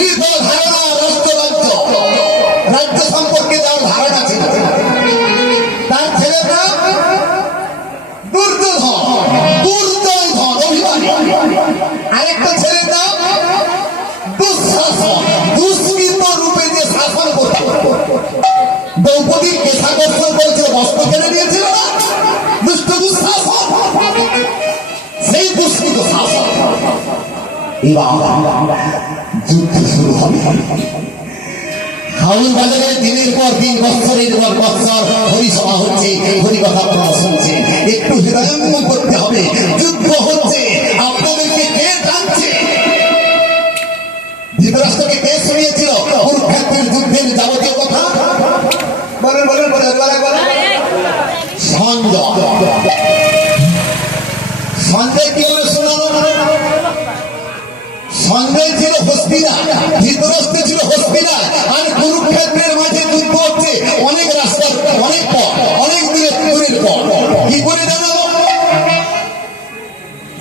ধৃত ধারণা রাজ্য সম্পর্কে তার ধারণা ছিল। তার ছেলের নাম দুর্যোধন অভিমানী। আরেকটা ছেলের নাম দুঃশাসন, দুষ্কৃত রূপে যে শাসন করত। দ্রৌপদীর কেশাকর্ষণ করেছিল, বস্ত্র কেড়ে নিয়েছিল না, দুষ্ট দুঃশাসন, সেই দুষ্কৃত শাসন। এবার যুদ্ধ শুরু হবে। হাউল বাজারে দিনের পর দিন, বৎসরের পর বৎসর হরিসভা হচ্ছে, হরিকথা আপনারা শুনছেন। একটু হৃদয়ঙ্গম করতে হবে। যুদ্ধ হচ্ছে, আপনাদেরকে কে টানছে? ধৃতরাষ্ট্রকে কে শুনিয়েছিল কুরুক্ষেত্রের যুদ্ধের যাবতীয় কথা? বলেন বলেন বলেন বলেন। সঞ্জয়। সঞ্জয় কি হলো শোনানো? সঞ্জয় ছিল হস্তিনা, ধৃতরাষ্ট্র ছিল হস্তিনা। আর কুরুক্ষেত্রের মাঝে যুদ্ধ হচ্ছে, অনেক রাস্তা, অনেক পথ, অনেক দূরের পথ। কি করে জানাবো?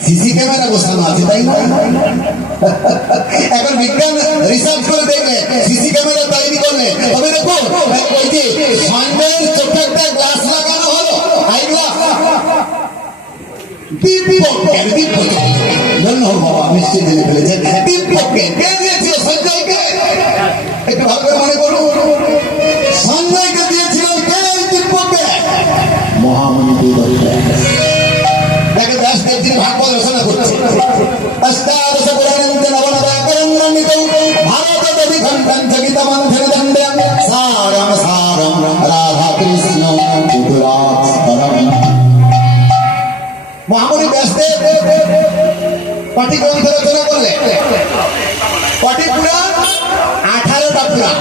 সিসি ক্যামেরা বসানো আছে, তাই না? এখন বিজ্ঞান রিসার্চ করে দেখলে, সিসি ক্যামেরা তৈরি করলে, তবে দেখো ওই যে সঞ্জয়ের চোখে একটা গ্লাস লাগানো হলো, আই গ্লাস। বাবা মিষ্টি জেনে ফেলেছেন। কে দিয়েছিল সঞ্জয়কে? একটু ভালো করে মনে করুন। সঞ্জয়কে দিয়েছিল কে? দিব্যকে মহামণি তাকে দাসদেবজির ভাগবত রচনা করছে। অষ্টাদশ পুরাণান্তে নবনবাকরণ মণ্ডিত ভারত দধিখণ্ডং জগিতমন্থন দণ্ডং সারম সারম রাধা কৃষ্ণ চতুরাক্ষরম। মহামণি ব্যাসদেব কটি গ্রন্থ রচনা করলেন? কটি পুরাণ? 18টা পুরাণ।